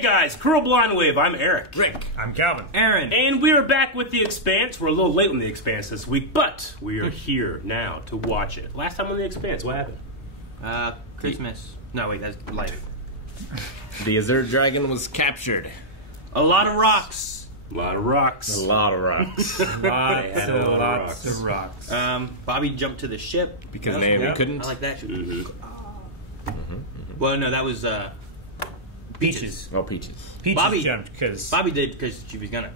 guys, Cruel Blind Wave, I'm Eric. Rick. I'm Calvin. Aaron. And we are back with The Expanse. We're a little late on The Expanse this week, but we are here now to watch it. Last time on The Expanse, what happened? Christmas. No, wait, that's life. The Azure Dragon was captured. A lot of rocks. A lot of rocks. A lot of rocks. Lots of rocks. Bobby jumped to the ship. Because Naomi couldn't. I like that. Mm-hmm. Well, no, that was Peaches. Oh, Peaches. Peaches Bobby jumped because Bobby did because she was gonna.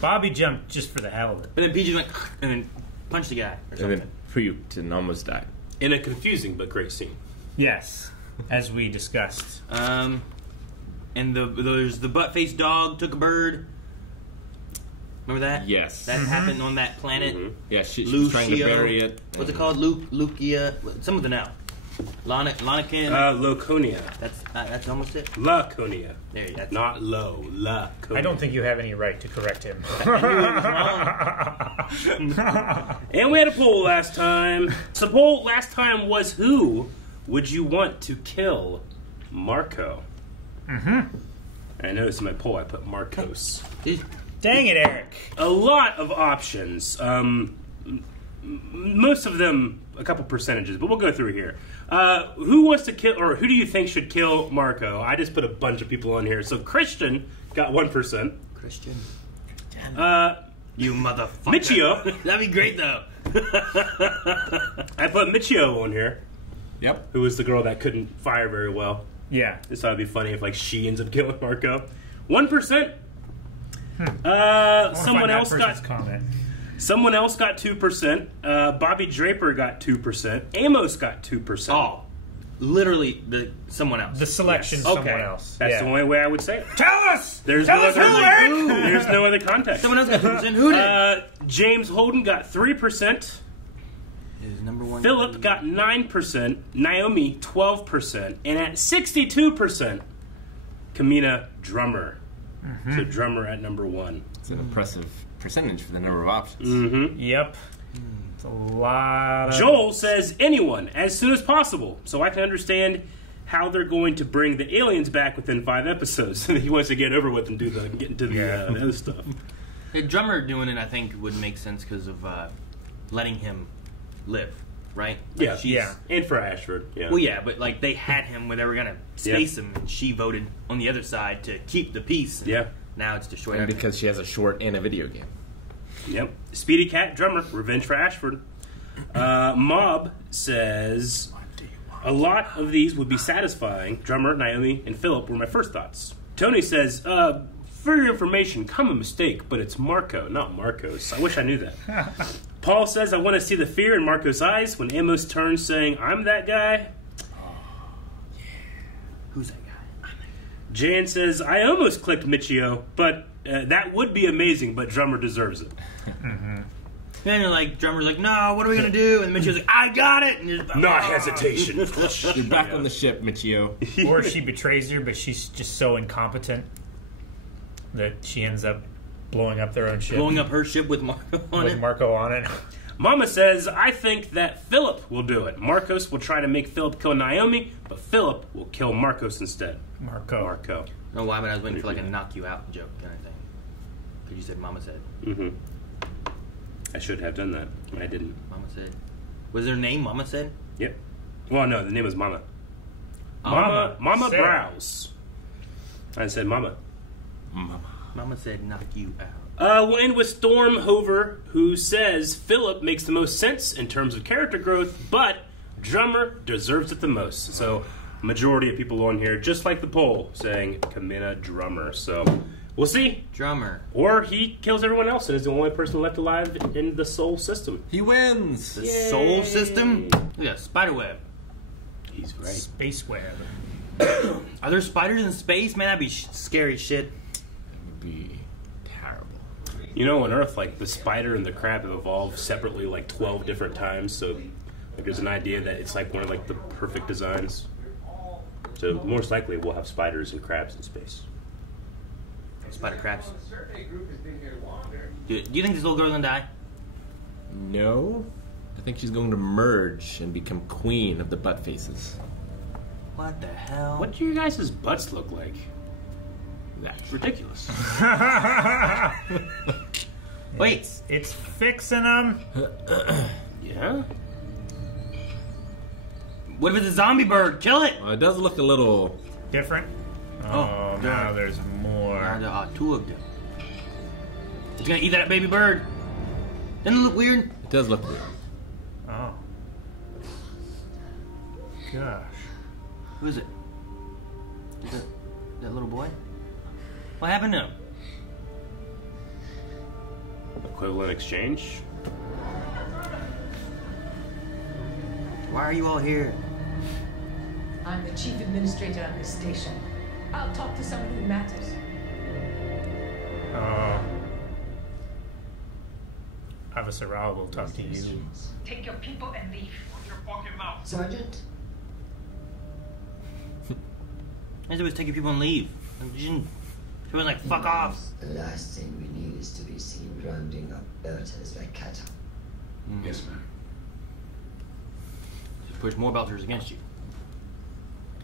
Bobby jumped just for the hell of it. But then Peaches went and then punched the guy or And something. then puked and almost died. In a confusing but great scene. Yes, as we discussed. And there's the butt-faced dog took a bird. Remember that? Yes. That happened on that planet. Mm-hmm. Yeah, she was trying to bury it. What's it called? Lucia. Some of the now. Lanakin. Loconia. That's almost it. Laconia. There you go. Not low. Laconia. I don't think you have any right to correct him. And we had a poll last time. So the poll last time was, who would you want to kill Marco? Mm-hmm. I noticed in my poll I put Marcos. Dang it, Eric. A lot of options. Most of them, a couple percentages, but we'll go through here. Who wants to kill, or who do you think should kill Marco? I just put a bunch of people on here. So Christian got 1%. Christian. You motherfucker. Michio. That'd be great, though. I put Michio on here. Yep. Who was the girl that couldn't fire very well. Yeah. This thought it'd be funny if, like, she ends up killing Marco. 1%. Someone else got... comment. Someone else got 2%. Bobby Draper got 2%. Amos got 2%. Oh, literally someone else. The selection, Yes. someone Okay. else. That's Yeah. the only way I would say it. Tell us! There's Tell no us other, who, Eric! There's no other context. Someone else got 2%. Who did? James Holden got 3%. Is number one. Philip got 9%. Naomi 12%. And at 62%, Kamina Drummer. Mm-hmm. So Drummer at number 1. It's an impressive percentage for the number of options. Mm-hmm. Yep. It's a lot of... Joel says anyone as soon as possible, so I can understand how they're going to bring the aliens back within 5 episodes. He wants to get over with and get into the other stuff. The drummer doing it, I think, would make sense because of letting him live, right? Like Yeah. And for Ashford. Yeah. Well, yeah, but like they had him where they were gonna space him, and she voted on the other side to keep the peace. Yeah. Now it's destroyed. And everything. because she has a short and a video game. Yep. Speedy Cat Drummer, Revenge for Ashford. Mob says a lot of these would be satisfying. Drummer, Naomi, and Philip were my first thoughts. Tony says, for your information, common mistake, but it's Marco, not Marcos. I wish I knew that. Paul says, I want to see the fear in Marco's eyes when Amos turns saying, I'm that guy. Who's that guy? Jan says, I almost clicked Michio, but that would be amazing, but Drummer deserves it. Mm-hmm. And you're like, drummer's like, no, what are we gonna do? And Mitchell's like, I got it. And you're just, Not hesitation. You're back on the ship, Michio. Or she betrays her, but she's just so incompetent that she ends up blowing up their own ship. blowing up her ship with Marco on with it. Marco on it. Mama says, I think that Philip will do it. Marcos will try to make Philip kill Naomi, but Philip will kill Marcos instead. Marco. No, why? But I was waiting for like a knock you out joke kind of thing. Because you said Mama said. Mm-hmm. I should have done that. I didn't. Mama said. Was their name Mama said? Yep. Well, no, the name was Mama. Mama Sarah. Browse. I said Mama. Mama said knock you out. We'll end with Storm Hover, who says Philip makes the most sense in terms of character growth, but Drummer deserves it the most. So, majority of people on here, just like the poll, saying Kamina Drummer. So, we'll see. Drummer. Or he kills everyone else and is the only person left alive in the soul system. He wins! The soul system? Yeah, spiderweb. He's right. Space web. Are there spiders in space? Man, that'd be scary shit. That would be terrible. You know, on Earth, like, the spider and the crab have evolved separately like 12 different times, so like, there's an idea that it's like one of like the perfect designs. So most likely we'll have spiders and crabs in space. Spider crabs. Do you think this little girl's gonna die? No. I think she's going to merge and become queen of the butt faces. What the hell? What do your guys' butts look like? That's ridiculous. Wait. It's fixing them. Yeah? What if it's a zombie bird? Kill it! It does look a little... Different. Oh, now there's more. Now there are two of them. It's gonna eat that baby bird. Doesn't it look weird? It does look weird. Oh. Gosh. Who is it? Is it that little boy? What happened to him? Equivalent exchange? Why are you all here? I'm the chief administrator of this station. I'll talk to someone who matters. Officer Raul will talk to you. Take your people and leave. Watch your fucking mouth. Sergeant? I was taking people and leave. She was like, fuck off. The last thing we need is to be seen rounding up belters like cattle. Yes, ma'am. Just push more belters against you.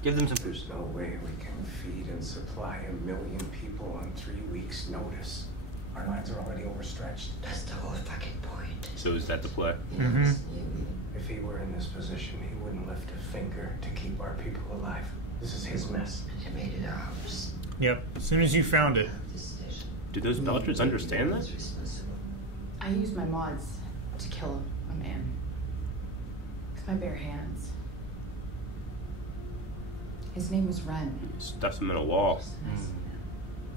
Give them some food. There's no way we can feed and supply 1 million people on 3 weeks' notice. Our lines are already overstretched. That's the whole fucking point. So is that the play? Yes, If he were in this position, he wouldn't lift a finger to keep our people alive. This is his mess. and you made it ours. Yep. As soon as you found it. This station. Do those Belchers understand that? Responsible. I used my mods to kill a man. With my bare hands. His name was Ren. Stuffs him in a wall.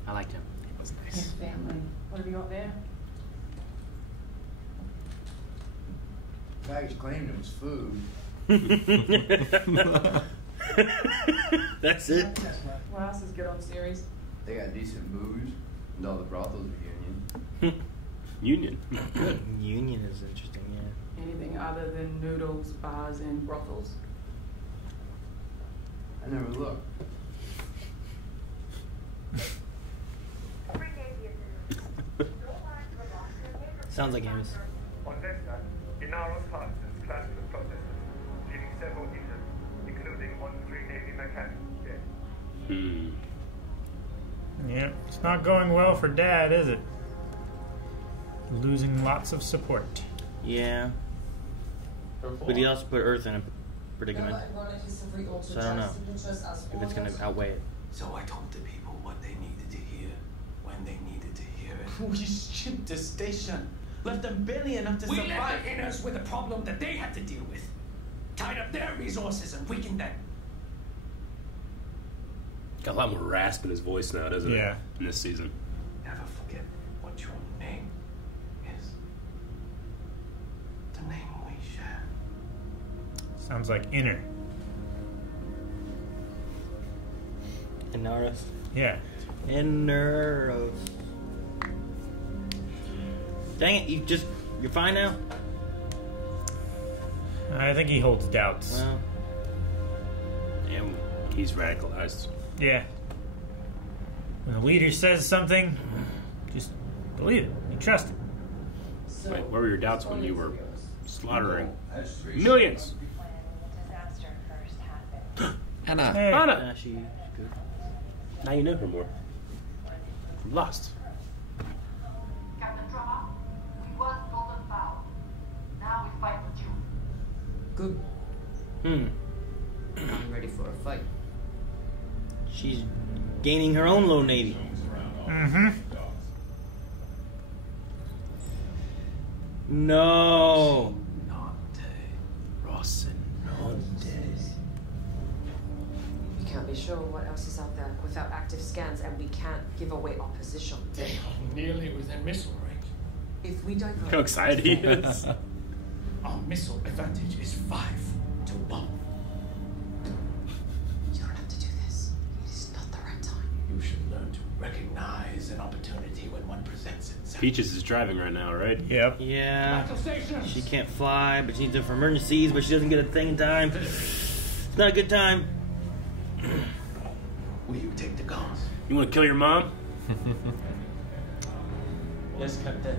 I liked him. His family. What have you got there? Guys claimed it was food. That's it? What else is good on series? They got decent booze, and all the brothels are union. Union. Good. Union is interesting, yeah. Anything other than noodles, bars, and brothels? I never looked. Sounds like games. On that night, Inaro's partisans clashed with protesters, leaving several injured, including 1 Free Navy mechanic dead. Yep. It's not going well for Dad, is it? Losing lots of support. Yeah. But he also put Earth in a predicament. So I don't know if it's going to outweigh it. So I told the people what they needed to hear, when they needed to hear it. We shipped the station. Left them barely enough to We survive. left the inners with a problem that they had to deal with. Tied up their resources and weakened them. Got a lot more rasp in his voice now, doesn't Yeah. it? In this season. Never forget what your name is. The name we share. Sounds like inner. Inaros. Yeah. Inaros. Dang it, you're fine now? I think he holds doubts. Well, And he's radicalized. Yeah. When the leader says something, just believe it. You trust it. Wait, where were your doubts when you were slaughtering millions? Anna. Hey. Anna! she's good. Now you know her more. From Lost. Captain Drummer, we were stolen foul. Now we fight with you. Good. I'm ready for a fight. She's gaining her own low navy. Mm-hmm. No. We can't be sure what else is out there without active scans, and we can't give away our position. They are nearly within missile range. If we divert... Look how excited he is. Our missile advantage is 5 to 1. You don't have to do this. It is not the right time. You should learn to recognize an opportunity when one presents itself. Peaches is driving right now, right? Yep. Yeah. Battle stations. She can't fly, but she needs it for emergencies, but she doesn't get a thing in time. It's not a good time. Will you take the guns? You want to kill your mom? Yes, Captain.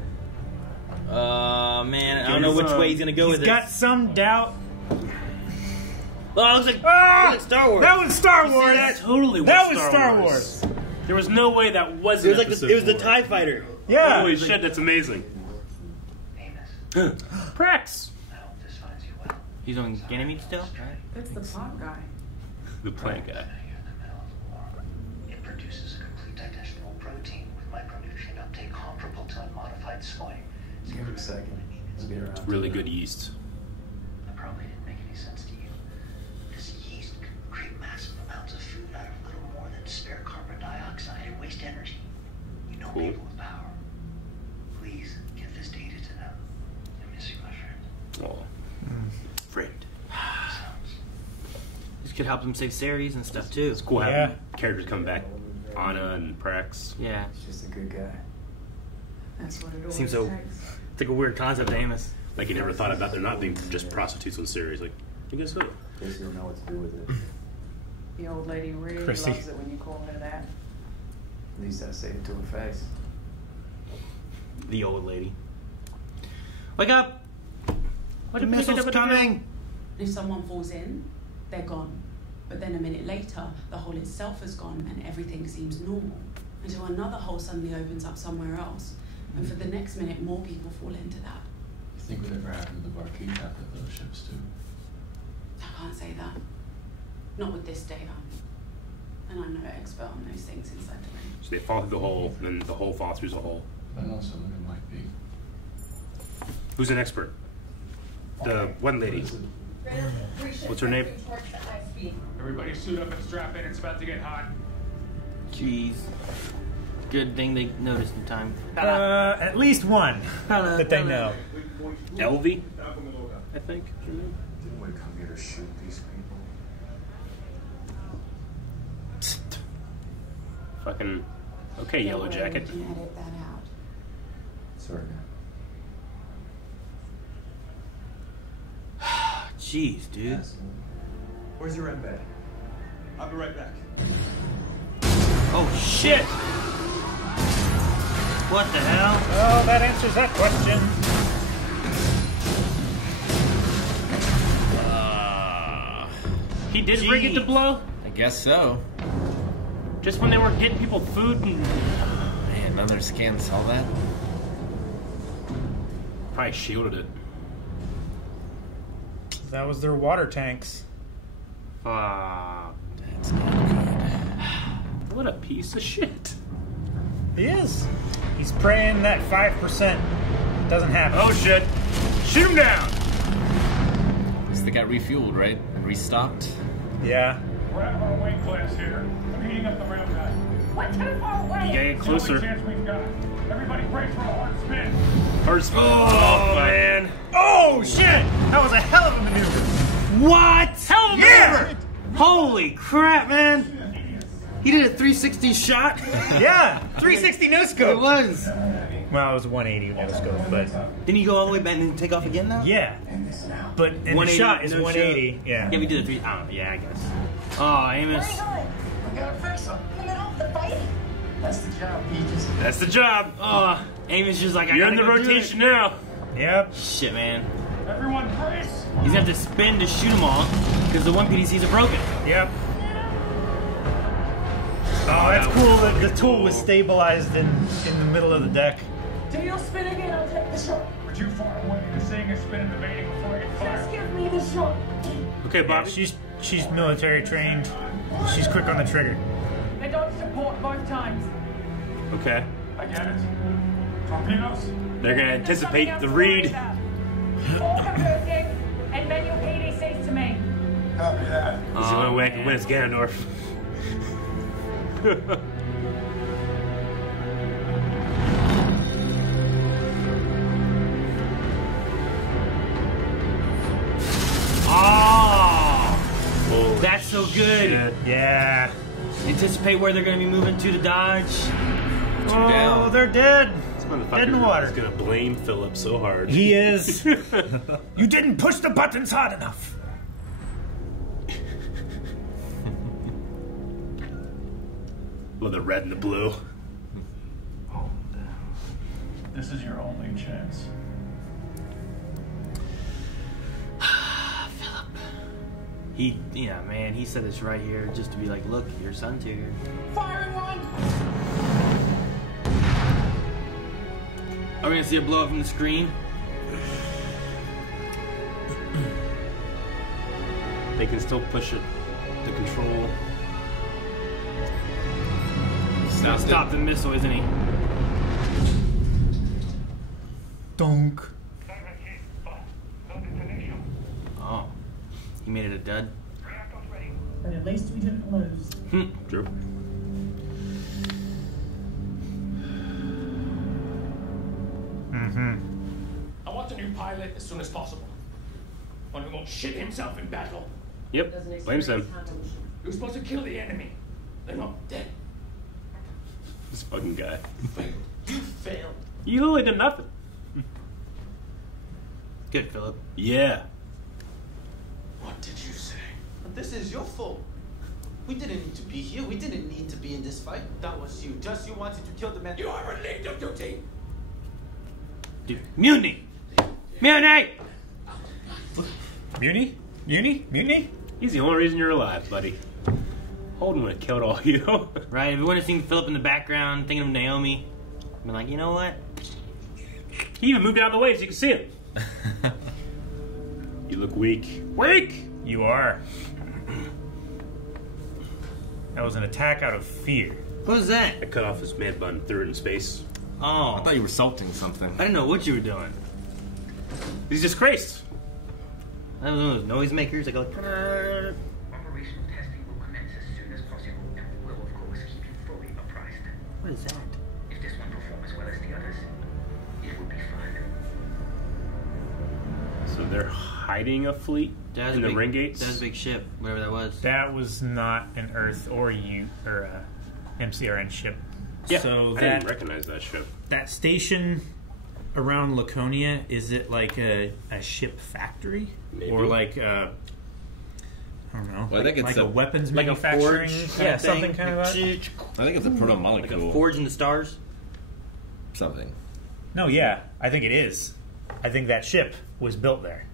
Man, I don't know which way he's gonna go with He's got some doubt. it. Oh, it looks like Star Wars. That was Star See, Wars. that totally was That was Star Star Wars. Wars. There was no way that wasn't. It was the TIE fighter. Yeah. Holy shit, that's amazing. Prax. He's on Ganymede still, right? That's the plant guy. The plant guy. It produces a complete digestible protein with micronutrient uptake comparable to unmodified soy. Give him a second. He'll be around. Really good yeast. That probably didn't make any sense to you. This yeast can create massive amounts of food out of little more than spare carbon dioxide and waste energy. You know Cool. people with power. Please give this data to them. I miss you, my friend. Oh. Friend. This could help them save Ceres and stuff too. It's cool having characters come back. Anna and Prax. Yeah. He's just a good guy. That's what it always Seems so. takes. It's like a weird concept, Amos. Like you never thought about there not being just prostitutes on series. Like, I guess so. Guess you'll know what to do with it. The old lady really Chrissy. loves it when you call her that. At least I say it to her face. The old lady. Wake up! The missile's coming! If someone falls in, they're gone. But then a minute later, the hole itself is gone and everything seems normal. Until another hole suddenly opens up somewhere else. And for the next minute, more people fall into that. You think whatever happened to the barkeep happened to those ships too? I can't say that. Not with this data. And I'm no expert on those things inside the ring. So they fall through the hole, and then the hole falls through the hole. I know someone who might be. Who's an expert? The one lady. What's her name? Everybody suit up and strap in. It's about to get hot. Jeez. Good thing they noticed in time. At least one that they know. Elvie, I think. Didn't we come here to shoot these people? Fucking. Okay, Yellow Jacket. You can edit that out. Sorry, man. Jeez, dude. Where's your embed? I'll be right back. Oh shit! What the hell? Oh, that answers that question. He did bring it to blow? I guess so. Just when they were getting people food and... Man, none of their scans saw that. Probably shielded it. That was their water tanks. That's not good. What a piece of shit. He is. He's praying that 5% doesn't happen. Oh shit. Shoot him down! At least they got refueled, right? And restocked? Yeah. We're out of our weight class here. I'm heating up the rail guy. We're too far away. You gotta get closer. It's the only chance we've got. Everybody brace for a hard spin. Hard spin. Oh, man. Oh, shit! That was a hell of a maneuver. What? Hell of a maneuver! Holy crap, man! He did a 360 shot? Yeah! 360 no scope! It was. Well, it was 180 no scope, but... Didn't you go all the way back and then take off again now? Yeah. But in the shot is 180. Yeah. Yeah, we did a 3... Oh, yeah, I guess. Oh, Amos. We gotta fix him. In the middle of the fight. That's the job. That's the job. Oh, Amos just like, You're in the rotation now. Yep. Shit, man. Everyone brace. He's gonna have to spin to shoot them all because the one PDCs are broken. Yep. Oh, that's cool that the tool was stabilized in the middle of the deck. Do your spin again, I'll take the shot. We're too far away to seeing a spin in the mating before I get fired. Just give me the shot. Okay, Yeah, Bobby. she's military trained. She's quick on the trigger. They don't support both times. Okay. I get it. Torpedoes? They're gonna anticipate the read. All converting and manual PDCs to me. Copy that. This is the only way I can win. It's Ganondorf. Oh, that's so good. Shit. Yeah. Anticipate where they're going to be moving to dodge. Oh, down. they're dead. This motherfucker Dead in the water. is gonna blame Philip so hard. He is. You didn't push the buttons hard enough. Love the red and the blue. This is your only chance. He said this right here just to be like, look, your son's here. Firing one! Are we gonna see a blow up from the screen? They can still push it. The control. He's gonna stop the missile, isn't he? Donk. Oh. He made it a dud. But at least we didn't lose. True. I want the new pilot as soon as possible. One who won't shit himself in battle. Yep. Blames him. He was supposed to kill the enemy. They're not dead. This fucking guy. You failed. You literally did nothing. Good, Philip. Yeah. What did you say? This is your fault. We didn't need to be here. We didn't need to be in this fight. That was you. Just you wanted to kill the man. You are relieved of duty. Dude, mutiny! Mutiny! Mutiny? Mutiny? Mutiny? He's the only reason you're alive, buddy. Holden would have killed all you. Right? If we would have seen Philip in the background thinking of Naomi, I'd be like, you know what? He even moved out of the way so you can see him. You look weak. Weak! You are. That was an attack out of fear. What was that? I cut off his man bun and threw it in space. Oh. I thought you were salting something. I didn't know what you were doing. He's disgraced. That was one of those noisemakers. I go like... Operational testing will commence as soon as possible, and we will, of course, keep you fully apprised. What is that? If this one performs as well as the others, it will be fun. So they're hiding a fleet in the ring gates? That was a big ship, whatever that was. That was not an Earth or MCRN ship. Yeah, so I didn't recognize that ship. That station around Laconia, is it like a ship factory? Maybe. Or like I don't know. Well, I think it's like a weapons like a manufacturing, forge yeah, thing. something kind of that. I think it's a proto-molecule. Like a forge in the stars? Something. No, yeah, I think it is. I think that ship was built there.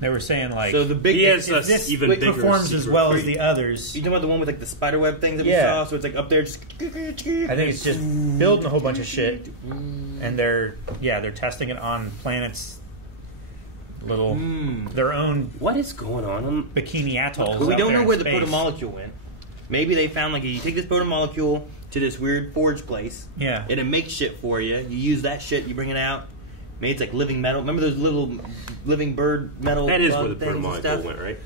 They were saying like, so the big if this even bigger performs as well as fleet. the others. You talking about the one with like the spider web things that we Yeah. saw? So it's like up there, just. I think it's just building a whole bunch of shit, and they're testing it on planets, little their own. What is going on? Bikini atolls. But we out don't there know in where the space. protomolecule went. Maybe they found like you take this protomolecule to this weird forge place. Yeah. And it makes shit for you. You use that shit. You bring it out. Maybe it's like living metal. Remember those little living bird metal? That is bug where the things and protomolecule stuff? went, right?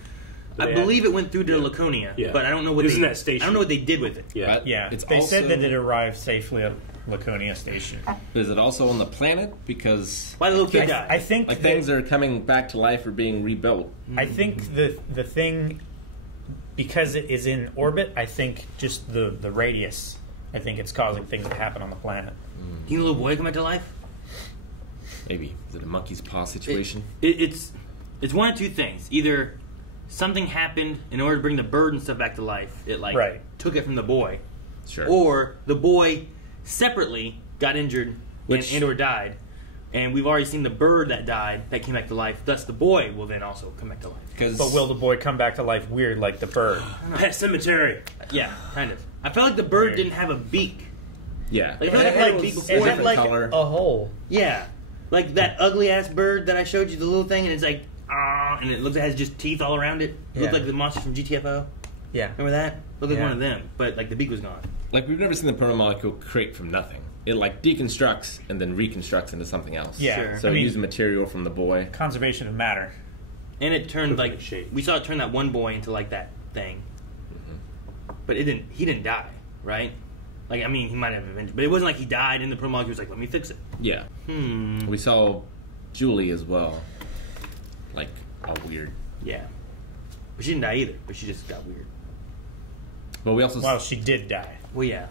I believe it went through to Laconia, Yeah. but I don't know what Isn't they. that station? I don't know what they did with it. Yeah. Yeah, It's they said also- that it arrived safely at Laconia Station. Is it also on the planet? Because why the little kid died? I think like that- things are coming back to life or being rebuilt. I think the thing, because it is in orbit, I think just the radius, I think it's causing things to happen on the planet. Can the little boy come back to life? Maybe. Is it a monkey's paw situation? It's one of two things. Either something happened in order to bring the bird and stuff back to life. It like took it from the boy. Sure. Or the boy separately got injured and or died. And we've already seen the bird that died that came back to life. Thus, the boy will then also come back to life. But will the boy come back to life weird like the bird? Pet cemetery. Yeah, kind of. I felt like the bird didn't have a beak. Yeah. Like, I felt like it had a beak before. Is it like a hole? Yeah. Like that ugly ass bird that I showed you, the little thing, and it's like, and it looks like it has just teeth all around it. It looked like the monsters from GTFO. Yeah. Remember that? Looked like one of them, but like the beak was gone. Like we've never seen the protomolecule create from nothing. It like deconstructs and then reconstructs into something else. Yeah. Sure. So I it mean, used material from the boy. Conservation of matter. And it turned like we saw it turn that one boy into like that thing. But it didn't. He didn't die, right? Like I mean, he might have eventually, but it wasn't like he died. And the promolecule was like, "Let me fix it." Yeah. We saw Julie as well. Like all weird. Yeah. But she didn't die either. But she just got weird. But we also Well, she did die. Well, yeah.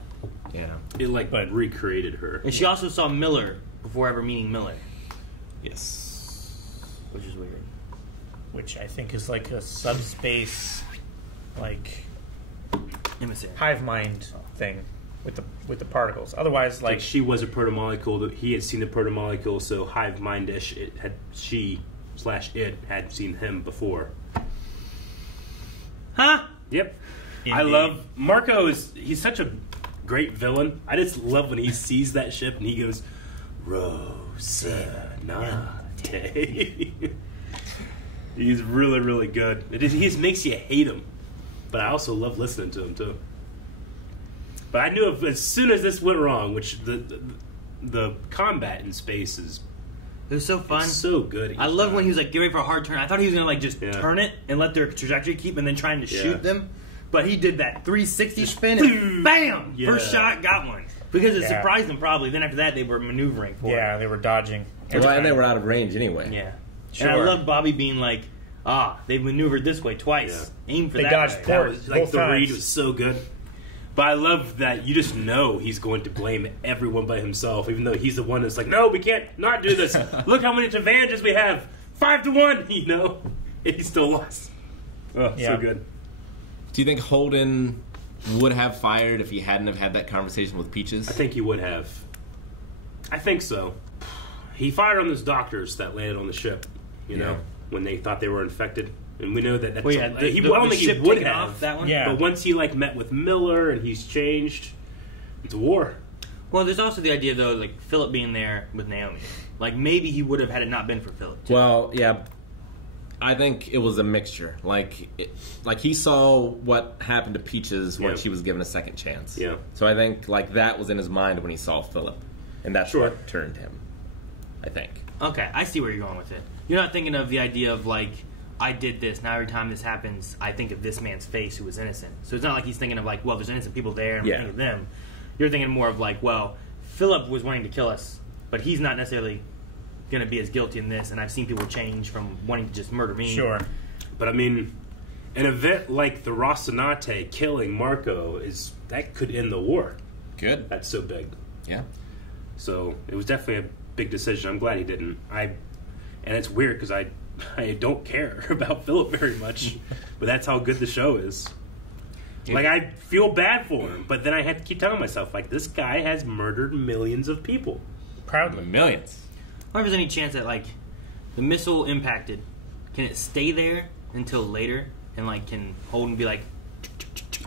Yeah. It like recreated her. And she also saw Miller before ever meeting Miller. Yes. Which is weird. Which I think is like a subspace, like emissary hive mind thing with the particles. Otherwise, like she was a protomolecule. He had seen the protomolecule, so hive mindish. It had it had seen him before. Huh? Yep. Indeed. I love Marco. He's such a great villain. I just love when he sees that ship and he goes, Rosanate. He's really, really good. He just makes you hate him. But I also love listening to him, too. But I knew as soon as this went wrong, which the combat in space is... It was so fun. It's so good. I love when he was like getting ready for a hard turn. I thought he was going to like just turn it and let their trajectory keep and then trying to shoot them. But he did that 360 spin and BAM! Yeah. First shot, got one. Because it surprised them probably. Then after that, they were maneuvering for it. Yeah, they were dodging. Well, and they were out of range anyway. Yeah. Sure. And I love Bobby being like, they've maneuvered this way twice. Aim for They that dodged way. port. That was, like, Both the read times. was so good. But I love that you just know he's going to blame everyone by himself, even though he's the one that's like, no, we can't not do this. Look how many advantages we have. 5-1, you know? And he still lost. Oh, so good. Do you think Holden would have fired if he hadn't have had that conversation with Peaches? I think he would have. I think so. He fired on those doctors that landed on the ship, you know, when they thought they were infected. And we know that that's... I don't think he would have. That one? But once he, like, met with Miller and he's changed, it's a war. Well, there's also the idea, though, like, Philip being there with Naomi. Like, maybe he would have had it not been for Philip, too. Well, yeah. I think it was a mixture. Like he saw what happened to Peaches when she was given a second chance. Yeah. So I think, like, that was in his mind when he saw Philip. And that's what turned him, I think. Okay, I see where you're going with it. You're not thinking of the idea of, like, I did this, now every time this happens, I think of this man's face who was innocent. So it's not like he's thinking of, like, well, there's innocent people there, and we think of them. You're thinking more of, like, well, Philip was wanting to kill us, but he's not necessarily going to be as guilty in this, and I've seen people change from wanting to just murder me. Sure. But, I mean, an event like the Rocinante killing Marco, that could end the war. Good. That's so big. Yeah. So it was definitely a big decision. I'm glad he didn't. And it's weird because I don't care about Philip very much, but that's how good the show is. Like, I feel bad for him, but then I have to keep telling myself, like, this guy has murdered millions of people. Proudly. Millions. I wonder if there's any chance that, like, the missile impacted, can it stay there until later, and, like, can Holden be like,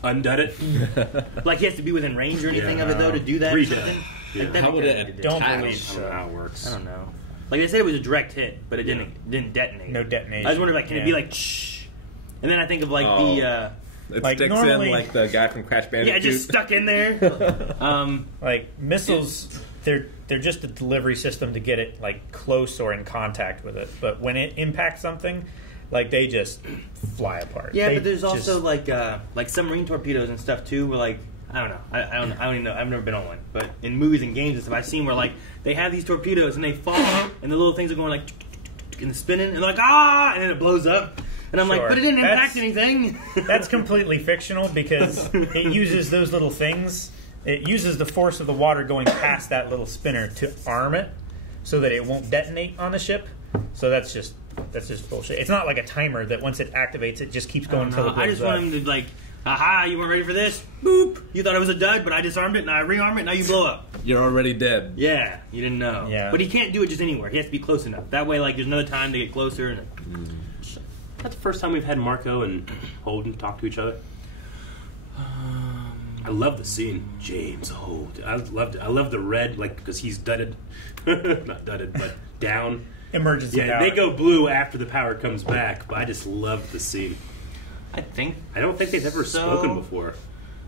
undone it? Like, he has to be within range or anything of it, though, to do that or something? Like, that'd How be would kinda it good to do. Don't attach? believe I don't know how it works. I don't know. Like, they said it was a direct hit, but it didn't detonate. No detonation. I was wondering, like, can it be like, shh? And then I think of, like, It Like, sticks normally- in like the guy from Crash Bandicoot. yeah, just stuck in there. Like, missiles, they're just a delivery system to get it, like, close or in contact with it. But when it impacts something, like, they just fly apart. Yeah, They but there's just- also, like submarine torpedoes and stuff, too, where, like, I don't know. I don't even know. I've never been on one. But in movies and games and stuff, I've seen where, like, they have these torpedoes and they fall and the little things are going, like, and spinning and they're like, and then it blows up. And I'm like, Sure. but it didn't impact That's- anything. That's completely fictional because it uses those little things. It uses the force of the water going past that little spinner to arm it so that it won't detonate on the ship. So that's just bullshit. It's not like a timer that once it activates, it just keeps going until it blows I just up. want him to, like, aha, you weren't ready for this? Boop. You thought it was a dud, but I disarmed it and I rearmed it, now you blow up. You're already dead. Yeah, you didn't know. Yeah. But he can't do it just anywhere. He has to be close enough. That way, like, there's another time to get closer. And That's the first time we've had Marco and Holden talk to each other. I love the scene. James Holden. I loved it. I love the red, like, because he's dudded. Not dudded, but down. Emergency Yeah, power. they go blue after the power comes back, but I just love the scene. I don't think they've ever spoken before.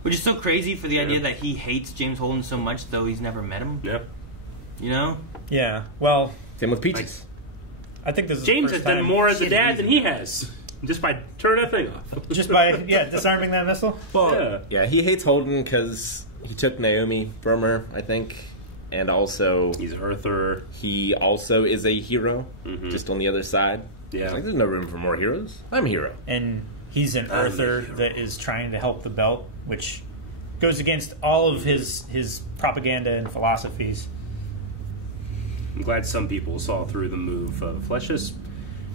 Which is so crazy for the idea that he hates James Holden so much, though he's never met him. Yeah. You know? Yeah. Well, same with Peaches. I think this is James the has first done time- more as a dad than he has, just by turning that thing off. Just by disarming that missile. Well, yeah, he hates Holden because he took Naomi from her, I think, and also he's Earther. He also is a hero, just on the other side. Yeah, He's like, there's no room for more heroes. I'm a hero, and he's an Earther that is trying to help the Belt, which goes against all of his propaganda and philosophies. I'm glad some people saw through the move of let's just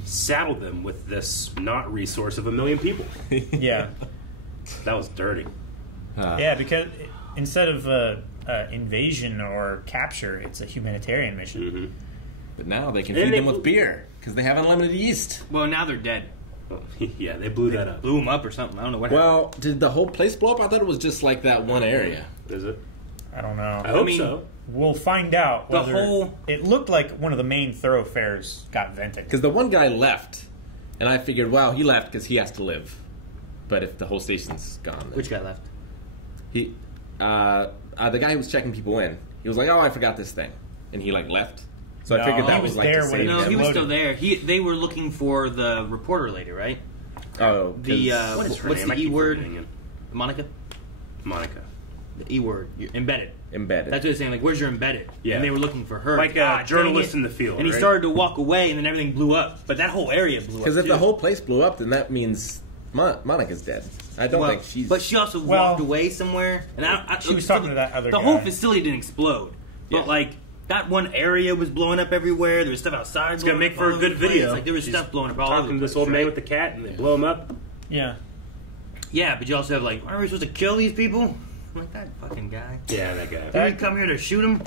saddle them with this not resource of 1 million people. Yeah. That was dirty. Yeah, because instead of invasion or capture, it's a humanitarian mission. But now they can And feed they- them with beer because they have unlimited yeast. Well, now they're dead. Yeah, they blew that up. Blew them up or something. I don't know what Well, did the whole place blow up? I thought it was just like that one area. Is it? I don't know. I hope so. We'll find out. The whether- whole- It looked like one of the main thoroughfares got vented. Because the one guy left, and I figured, wow, he left because he has to live. But if the whole station's gone, then Which guy left? he, the guy who was checking people in, he was like, "Oh, I forgot this thing," and he like left. So I figured that he was was like there to when save it No, him. he was still there. They were looking for the reporter lady, right? Oh, The What is her what's name? the I keep E word? forgetting it. Monica. Monica. The E word. You're embedded. embedded. That's what they're saying. Like, where's your embedded? Yeah. And they were looking for her. Like a God, journalist dang it. in the field, And he right? started to walk away, and then everything blew up. But that whole area blew up. Because if too. the whole place blew up, then that means Monica's dead. I don't Well, think she's. But she also walked away somewhere, and she was talking to that other The guy. whole facility didn't explode, but like that one area was blowing up everywhere. There was stuff outside. It's gonna blowing make up for all a over good the place. video. Like there was She's stuff blowing up all over talking the to this place, old man right? with the cat, and they blow him up. Yeah. Yeah, but you also have like, aren't we supposed to kill these people? I'm like that fucking guy. Yeah, that guy. Did we come here to shoot him?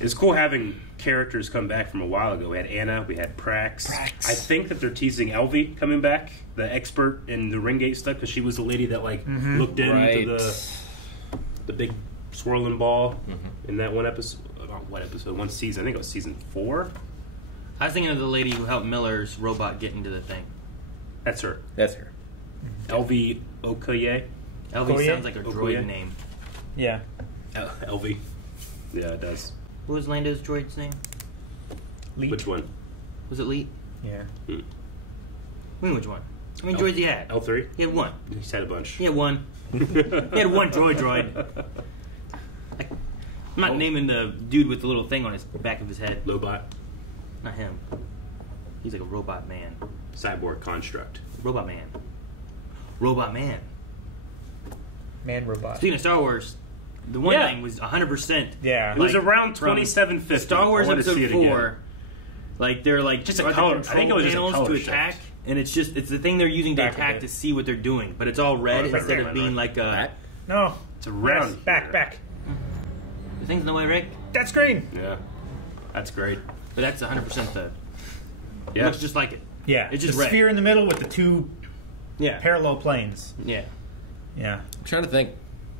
It's cool having characters come back from a while ago. We had Anna, we had Prax. I think that they're teasing Elvie coming back, the expert in the Ringgate stuff, because she was the lady that like looked into the big swirling ball in that one episode. What episode? One season. I think it was season 4. I was thinking of the lady who helped Miller's robot get into the thing. That's her. That's her. Elvie Okoye. Elvie sounds like a Okoye? droid name. Yeah. Elvie. Yeah, it does. What was Lando's droid's name? Leet. Which one? Was it Leet? Yeah. I mean, which one? How many droids he had? L3? He had one. He's had a bunch. He had one. He had one droid. I'm not naming the dude with the little thing on his back of his head. Lobot. Not him. He's like a robot man. Cyborg construct. Robot man. Robot man. Man robot. Speaking of Star Wars, the one thing was 100%. Yeah. It was around from 2750. Star Wars I wanna see Episode it 4. again. Like they're like Just a got the color- I control think it was just a panels color to attack, shift. and it's the thing they're using to Back a attack bit. to see what they're doing, but it's all red it's like instead of red, being right? like a. No. It's a round. Yes, back. The thing's in the way, Rick. That's green. Yeah. That's great. But that's 100% the. It Yeah. looks just like it. Yeah. It's just the red. sphere in the middle with the two Yeah. parallel planes. Yeah. Yeah. I'm trying to think.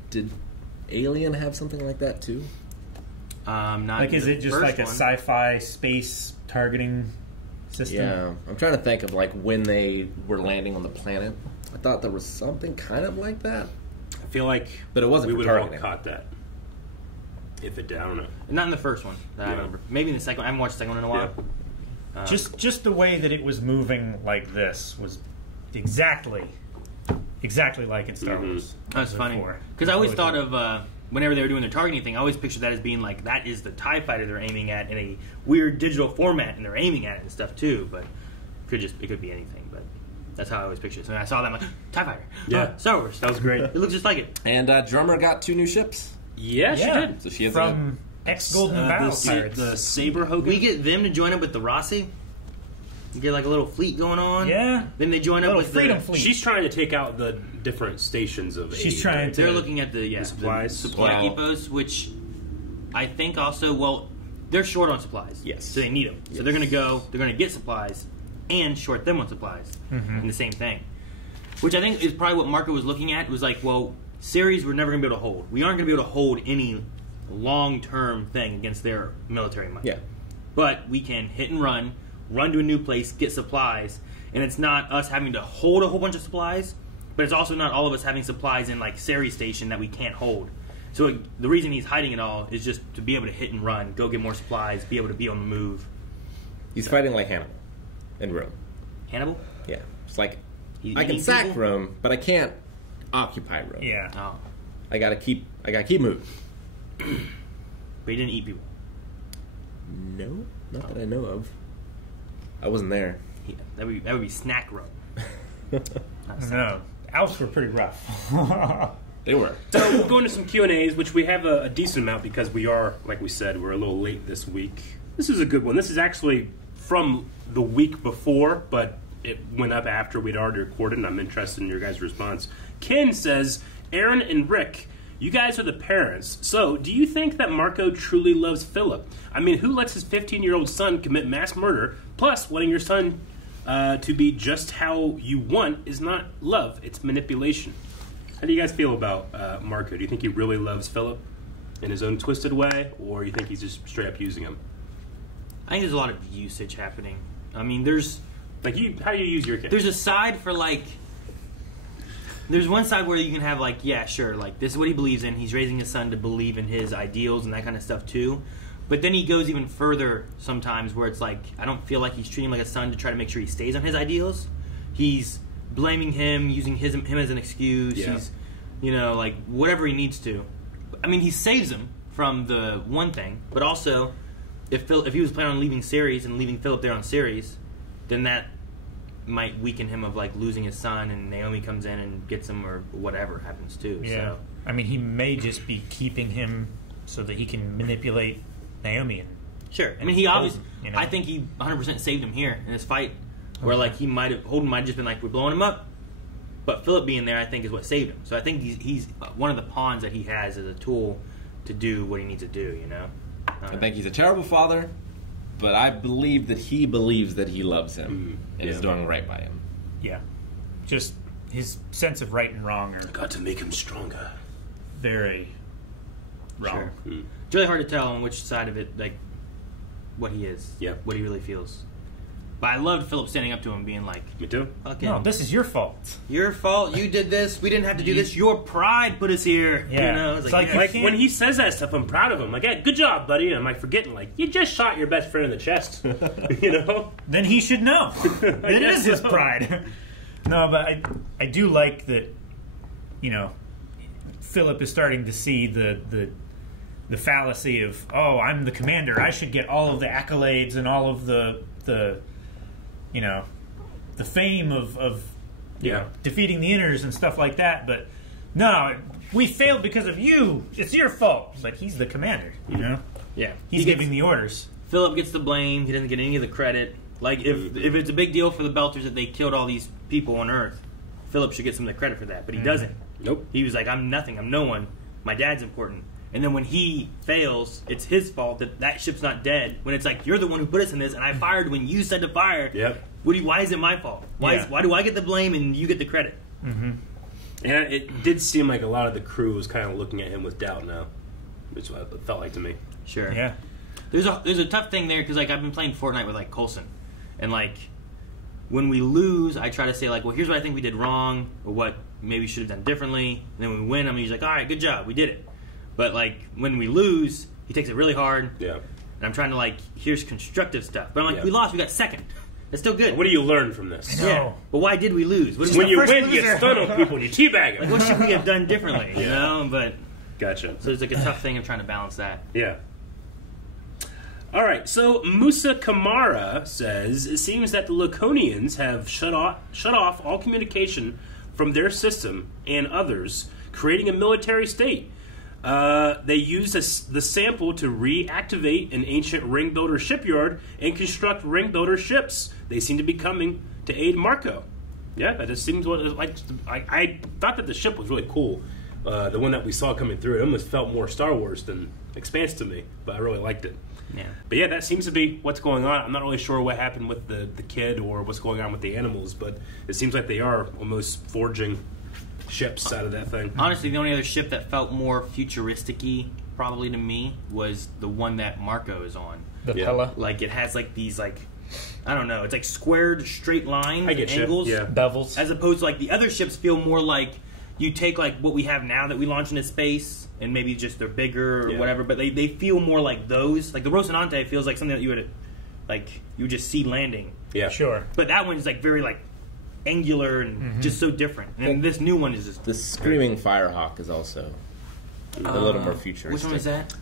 Did Alien have something like that too? Not Like, is the it just first like a one. sci-fi space targeting system? Yeah, I'm trying to think of like when they were landing on the planet. I thought there was something kind of like that, I feel like but it wasn't we for would have all targeting. caught that. If it did, I don't know. Not in the first one that I Yeah. remember. Maybe in the second one. I haven't watched the second one in a while. Just the way that it was moving like this was exactly like in Star Wars. That's funny. Before. Because I always Really thought cool. of whenever they were doing their targeting thing, I always pictured that as being like that is the TIE fighter they're aiming at in a weird digital format, and they're aiming at it and stuff too. But it could be anything. But that's how I always pictured it. So when I saw that, I'm like, TIE fighter. Yeah. Star Wars. That was great. It looks just like it. And Drummer got 2 new ships. Yeah, she Yeah. did. So she has From ex-Golden Battle Pirates. The Saber Hogan. We get them to join up with the Rossi. You get like a little fleet going on. Yeah. Then they join up Little with freedom the. fleet. She's trying to take out the different stations of She's aid, trying right? to- They're looking at the supplies. supply Wow. depots, which I think also they're short on supplies. Yes. So they need them. So they're going to get supplies and short them on supplies in the same thing. Which I think is probably what Marco was looking at. Was like, well, series we're never going to be able to hold. We aren't going to be able to hold any long-term thing against their military might. Yeah. But we can hit and run to a new place, get supplies, and it's not us having to hold a whole bunch of supplies, but it's also not all of us having supplies in like Sari Station that we can't hold. So the reason he's hiding it all is just to be able to hit and run, go get more supplies, be able to be on the move. He's fighting like Hannibal in Rome. Hannibal? Yeah, it's like He's I can eating sack people? Rome, but I can't occupy Rome. Yeah. Oh. I gotta keep moving. But he didn't eat people. No, not that I know of. I wasn't there. Yeah, that would be snack Rome. No. Alps were pretty rough. They were. So we'll go into some Q&As, which we have a decent amount because we are, like we said, we're a little late this week. This is a good one. This is actually from the week before, but it went up after we'd already recorded, and I'm interested in your guys' response. Ken says, Aaron and Rick, you guys are the parents. So, do you think that Marco truly loves Philip? I mean, who lets his 15-year-old son commit mass murder, plus letting your son to be just how you want is not love, it's manipulation. How do you guys feel about Marco? Do you think he really loves Philip in his own twisted way, or you think he's just straight up using him? I think there's a lot of usage happening. I mean, there's... Like, how do you use your kid? There's a side for, like... There's one side where you can have, like, yeah, sure, like, this is what he believes in. He's raising his son to believe in his ideals and that kind of stuff, too. But then he goes even further sometimes where it's like, I don't feel like he's treating him like a son to try to make sure he stays on his ideals. He's blaming him, using him as an excuse. Yeah. He's, you know, like, whatever he needs to. I mean, he saves him from the one thing, but also, if he was planning on leaving Ceres and leaving Philip there on Ceres, then that might weaken him of, like, losing his son, and Naomi comes in and gets him, or whatever happens, too. Yeah. So. I mean, he may just be keeping him so that he can manipulate Naomi. Sure. I mean, he obviously... You know? I think he 100% saved him here in this fight, where, like, Holden might have just been like, we're blowing him up, but Philip being there, I think, is what saved him. So I think he's one of the pawns that he has as a tool to do what he needs to do, you know? I think he's a terrible father, but I believe that he believes that he loves him and is doing right by him. Yeah. Just his sense of right and wrong are... Got to make him stronger. Very wrong. Sure. It's really hard to tell on which side of it, like, what he is. Yeah. What he really feels. But I loved Philip standing up to him being like... Me too. No, this is your fault. Your fault. You did this. We didn't have to do this. Your pride put us here. Yeah. You know? It's like when he says that stuff, I'm proud of him. Like, yeah, good job, buddy. And I'm like forgetting, like, you just shot your best friend in the chest. You know? Then he should know. It is his pride. No, but I do like that, you know, Philip is starting to see the fallacy of, oh, I'm the commander. I should get all of the accolades and all of the you know, the fame of you know, defeating the Inners and stuff like that. But no, we failed because of you. It's your fault. But he's the commander, you know? Yeah. He's giving the orders. Philip gets the blame. He doesn't get any of the credit. Like, if it's a big deal for the Belters that they killed all these people on Earth, Philip should get some of the credit for that. But he doesn't. Nope. He was like, I'm nothing. I'm no one. My dad's important. And then when he fails, it's his fault that ship's not dead. When it's like, you're the one who put us in this, and I fired when you said to fire. Yep. Why is it my fault? Why do I get the blame and you get the credit? Mm-hmm. And it did seem like a lot of the crew was kind of looking at him with doubt now, which it felt like to me. Sure. Yeah. There's a tough thing there because, like, I've been playing Fortnite with, like, Coulson, and, like, when we lose, I try to say, like, well, here's what I think we did wrong, or what maybe we should have done differently. And then when we win, I'm usually like, all right, good job, we did it. But, like, when we lose, he takes it really hard. Yeah. And I'm trying to, like, here's constructive stuff. But I'm like, we lost, we got second. That's still good. What do you learn from this? Yeah. But why did we lose? When you win, you stun on people and you teabag them. Like, what should we have done differently, you know? But gotcha. So it's like a tough thing of trying to balance that. Yeah. All right, so Musa Kamara says, it seems that the Laconians have shut off all communication from their system and others, creating a military state. They used the sample to reactivate an ancient ring builder shipyard and construct ring builder ships. They seem to be coming to aid Marco. Yeah, that just seems what it was like. I thought that the ship was really cool. The one that we saw coming through, it almost felt more Star Wars than Expanse to me, but I really liked it. Yeah. But yeah, that seems to be what's going on. I'm not really sure what happened with the kid or what's going on with the animals, but it seems like they are almost forging ships out of that thing. Honestly, the only other ship that felt more futuristic-y, probably to me, was the one that Marco is on. The Pella? Like, it has, like, these, like, I don't know, it's like squared, straight lines, I get you. angles. Yeah. Bevels. As opposed to, like, the other ships feel more like you take, like, what we have now that we launch into space, and maybe just they're bigger or whatever, but they feel more like those. Like, the Rocinante feels like something that you would just see landing. Yeah. Sure. But that one's, like, very, like, angular and just so different. And this new one is just... The Screaming Firehawk is also a little more futuristic. Which one is that?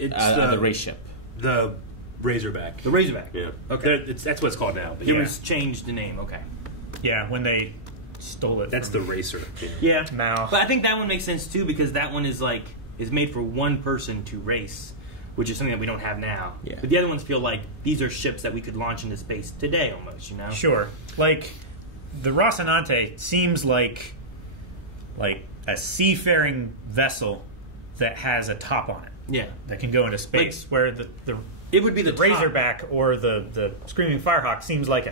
It's the race ship. The Razorback. The Razorback. Yeah. Okay. That's what it's called now. But It was changed the name, okay. Yeah, when they stole it. That's the Racer. Yeah. Now. But I think that one makes sense too because that one is made for one person to race, which is something that we don't have now. Yeah. But the other ones feel like these are ships that we could launch into space today almost, you know? Sure. Like, the Rocinante seems like a seafaring vessel that has a top on it. Yeah. That can go into space, where the it would be the Razorback or the Screaming Firehawk seems like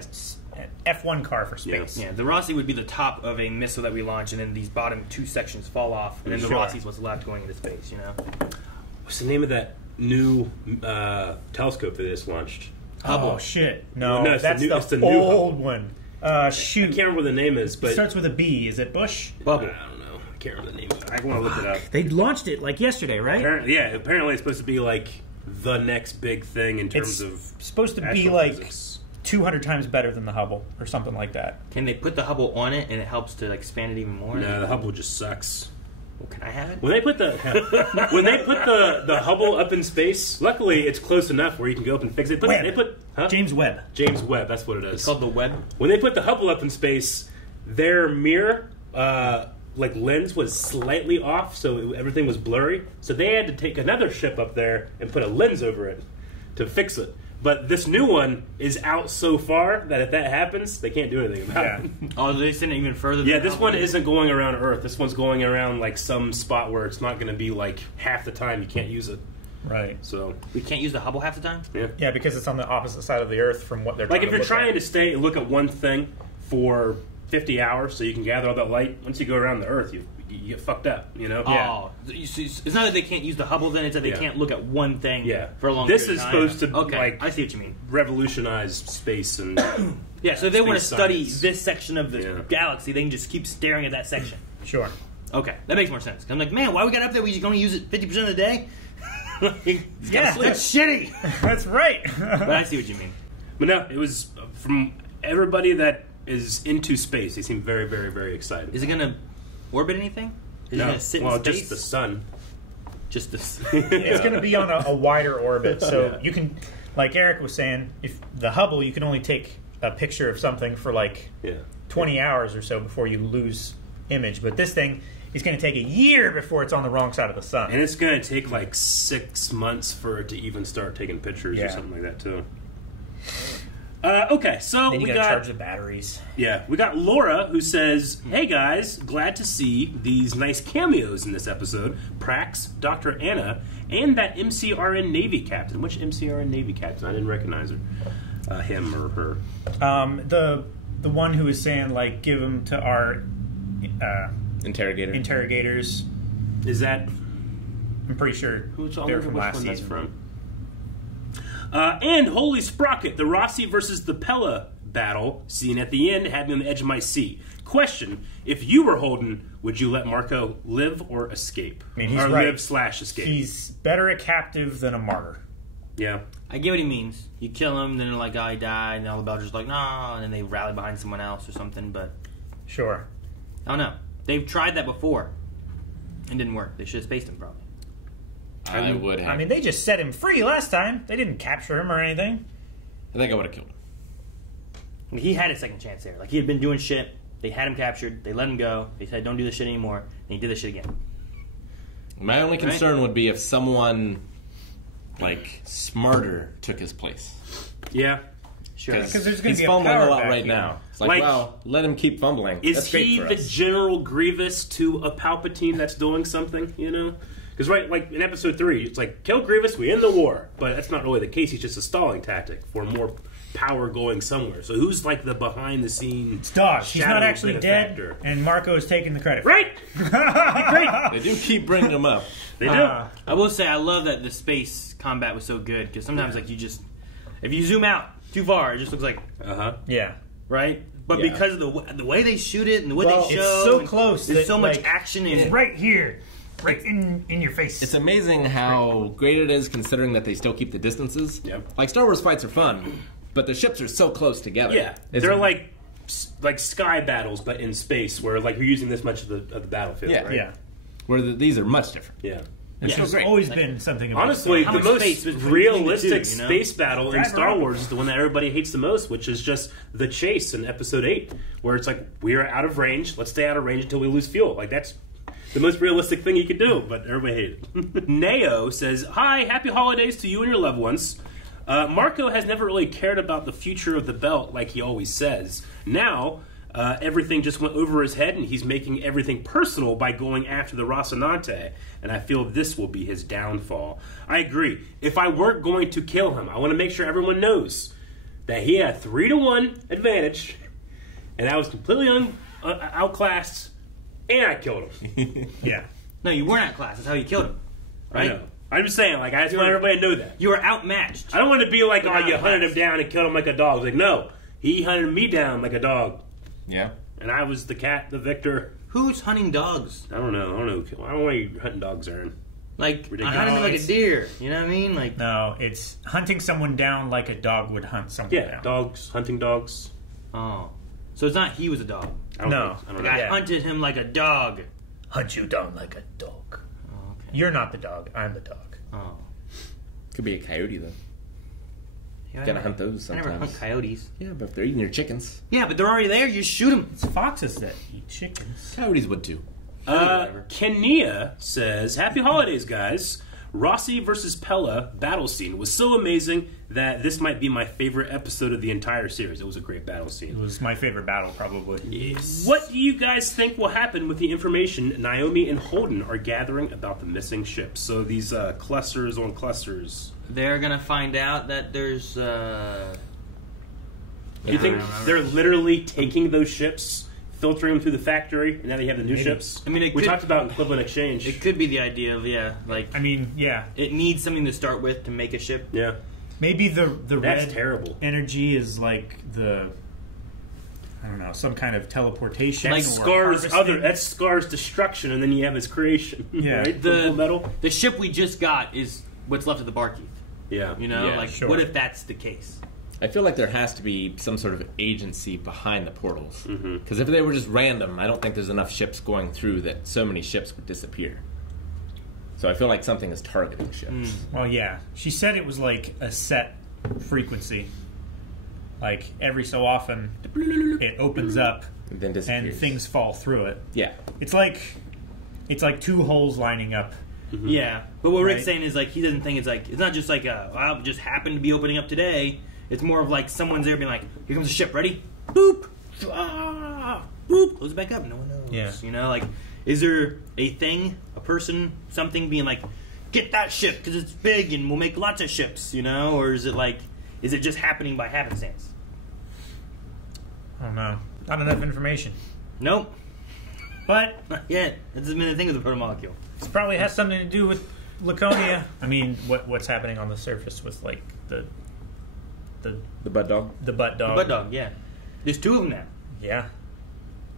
F1 car for space. Yeah, the Rossi would be the top of a missile that we launch, and then these bottom 2 sections fall off, and then the Rossi's what's left going into space, you know? What's the name of that new telescope that they just launched? Hubble. Oh, shit. No, it's that's the the new old Hubble. one. Shoot. I can't remember what the name is, but... It starts with a B. Is it Bush? Bubble. I don't know. I can't remember the name of it. I want to look it up. They launched it like yesterday, right? Apparently it's supposed to be like the next big thing in terms of supposed to be like 200 times better than the Hubble or something like that. Can they put the Hubble on it and it helps to like expand it even more? No, the Hubble just sucks. Well, can I have it? When they put the Hubble up in space, luckily it's close enough where you can go up and fix it. James Webb. James Webb, that's what it is. It's called the Webb. When they put the Hubble up in space, their mirror lens was slightly off, so everything was blurry. So they had to take another ship up there and put a lens over it to fix it. But this new one is out so far that if that happens, they can't do anything about it. Oh, they send it even further? Yeah, this one isn't going around Earth. This one's going around like some spot where it's not going to be like half the time you can't use it. Right. So we can't use the Hubble half the time? Yeah, because it's on the opposite side of the Earth from what they're like trying if you're trying at. to stay and look at one thing for 50 hours so you can gather all that light, once you go around the Earth, you get fucked up, you know? Oh, it's not that they can't use the Hubble then, it's that they can't look at one thing for a long This period is of time. supposed to, Okay, I see what you mean. Revolutionize space and yeah, so if they want to study science. this section of the galaxy, they can just keep staring at that section. Sure. Okay, that makes more sense. I'm like, man, why we got up there? We just only use it 50% of the day? That's shitty. That's right. But I see what you mean. But no, it was from everybody that is into space. They seem very, very, very excited. Is it going to orbit anything? Is it going to sit in space? Just the sun. Just the It's going to be on a wider orbit, so you can, like Eric was saying, if the Hubble, you can only take a picture of something for like 20 hours or so before you lose image. But this thing is going to take a year before it's on the wrong side of the sun. And it's going to take like 6 months for it to even start taking pictures or something like that too. Okay, so then you we gotta got charge the batteries. Yeah, we got Laura who says, "Hey guys, glad to see these nice cameos in this episode. Prax, Dr. Anna, and that MCRN Navy captain. Which MCRN Navy captain? I didn't recognize her, him or her. The one who was saying like give them to our interrogators. Is that? I'm pretty sure they're from last season. That's from. And Holy Sprocket, the Rossi versus the Pella battle scene at the end had me on the edge of my seat. Question: if you were Holden, would you let Marco live or escape? I mean, he's or right. live/escape. He's better a captive than a martyr. Yeah. I get what he means. You kill him, then they're like, oh, he died, and all the Belgians are like, no, and then they rally behind someone else or something, but... Sure. I don't know. They've tried that before. It didn't work. They should have spaced him, probably. I would have. I mean, they just set him free last time. They didn't capture him or anything. I think I would have killed him. He had a second chance there. Like, he had been doing shit. They had him captured. They let him go. They said, don't do this shit anymore. And he did this shit again. My only concern would be if someone, like, smarter took his place. Yeah. Sure. Because there's going to be he's fumbling a lot back right here. now. It's like, well, let him keep fumbling. Is That's great he for the us. General Grievous to a Palpatine that's doing something, you know? Because, right, like in episode 3, it's like, kill Grievous, we end the war. But that's not really the case. He's just a stalling tactic for more power going somewhere. So who's like the behind-the-scenes It's Dodge. He's not actually dead, and Marco is taking the credit. Right! Great! They do keep bringing him up. They do. I will say, I love that the space combat was so good, because sometimes, like, you just... If you zoom out too far, it just looks like... Yeah. Right? But because of the way they shoot it and the way they show... It's so close. There's that, so much like, action in it's it. right here. Right in your face. It's amazing how great it is considering that they still keep the distances. Yep. Like, Star Wars fights are fun, but the ships are so close together. Yeah. They're like sky battles, but in space, where like you're using this much of the battlefield, Yeah. right? Yeah. Where these are much different. Yeah. There's always been something about Honestly, Star the Wars. most between realistic the two, you know? space battle in Star Wars is the one that everybody hates the most, which is just the chase in Episode 8, where it's like, we are out of range, let's stay out of range until we lose fuel. Like, that's the most realistic thing you could do, but everybody hated it. Neo says, hi, happy holidays to you and your loved ones. Marco has never really cared about the future of the belt like he always says. Now, everything just went over his head, and he's making everything personal by going after the Rocinante, and I feel this will be his downfall. I agree. If I weren't going to kill him, I want to make sure everyone knows that he had a 3-to-1 advantage, and I was completely outclassed, and I killed him. Yeah. No, you weren't outclassed. That's how you killed him. Right? I know. I'm just saying, like, I just want everybody to know that. You were outmatched. I don't want to be like, oh, you hunted him down and killed him like a dog. It's like, no, he hunted me down like a dog. Yeah. And I was the cat, the victor. Who's hunting dogs? I don't know. I don't know why you're hunting dogs, Aaron. Like, Ridiculous. hunting him like a deer. You know what I mean? Like, no, it's hunting someone down like a dog would hunt someone down. Yeah, dogs, hunting dogs. Oh. So it's not he was a dog. I don't know. I hunted him like a dog. Hunt you down like a dog. Oh, okay. You're not the dog. I'm the dog. Oh. Could be a coyote, though. Yeah, Gotta hunt those I sometimes. never hunt coyotes. Yeah, but if they're eating your chickens. Yeah, but they're already there. You shoot them. It's foxes that eat chickens. Coyotes would too. Kenia says, "Happy holidays, guys. Rossi versus Pella battle scene was so amazing that this might be my favorite episode of the entire series. It was a great battle scene. It was my favorite battle, probably. Yes. What do you guys think will happen with the information Naomi and Holden are gathering about the missing ships? So these clusters on clusters. They're gonna find out that there's. You think they're literally taking those ships, filtering them through the factory, and now they have the new ships? I mean, we talked about equivalent exchange. It could be the idea of like. I mean, yeah. It needs something to start with to make a ship. Yeah. Maybe the That's red terrible. energy is like the, I don't know, some kind of teleportation. That or that scars destruction, and then you have his creation. Yeah. Right? The metal. The ship we just got is what's left of the Barkeith. Yeah. You know, Yeah, like sure. what if that's the case? I feel like there has to be some sort of agency behind the portals. Because if they were just random, I don't think there's enough ships going through that so many ships would disappear. So I feel like something is targeting ships. Well, yeah. She said it was like a set frequency. Like every so often, it opens up And then disappears. and things fall through it. Yeah. It's like two holes lining up. Yeah, but what Rick's Right. saying is like he doesn't think it's not just like it just happened to be opening up today. It's more of like someone's there being like, here comes the ship, ready? Boop, boop, close it back up. No one knows. Yeah. You know, like, is there a thing, a person, something being like, get that ship because it's big and we'll make lots of ships, you know? Or is it just happening by happenstance? I don't know. Not enough information. Nope. But yeah, that's been the thing with the protomolecule. This probably has something to do with Laconia. I mean, what's happening on the surface with like the butt dog. The butt dog. The butt dog, yeah. There's two of them now. Yeah.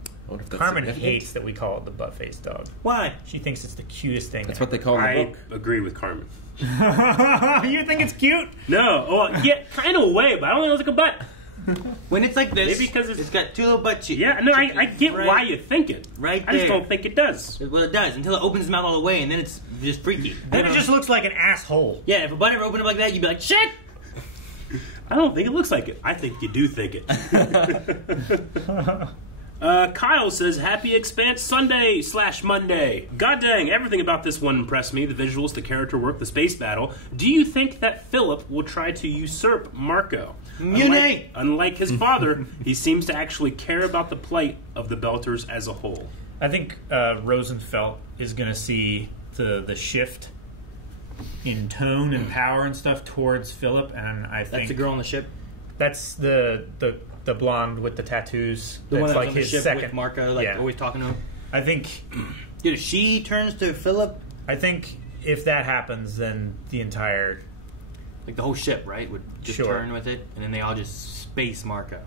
I wonder if that's Carmen significant. hates that we call it the butt-faced dog. Why? She thinks it's the cutest thing. That's what they call it in the I book. agree with Carmen. You think it's cute? No. Well, yeah, kind of way, but I don't think it looks like a butt. When it's like this, Maybe because it's got two little butt cheeks. Yeah, no, I get why you think it. Right I just there. don't think it does. Well, it does until it opens its mouth all the way, and then it's just freaky. Then it just looks like an asshole. Yeah, if a butt ever opened up like that, you'd be like, shit! I don't think it looks like it. I think you do think it. Kyle says, happy Expanse Sunday/Monday. God dang, everything about this one impressed me. The visuals, the character work, the space battle. Do you think that Philip will try to usurp Marco? Unlike his father, he seems to actually care about the plight of the Belters as a whole. I think Rosenfeld is going to see the shift in tone and power and stuff towards Philip, and I think That's the girl on the ship? That's the blonde with the tattoos. The one that's that was like on the his ship second. with Marco, always talking to him? I think. Dude, if she turns to Philip? I think if that happens, then the entire. Like the whole ship, right? Would just turn with it, and then they all just space Marco.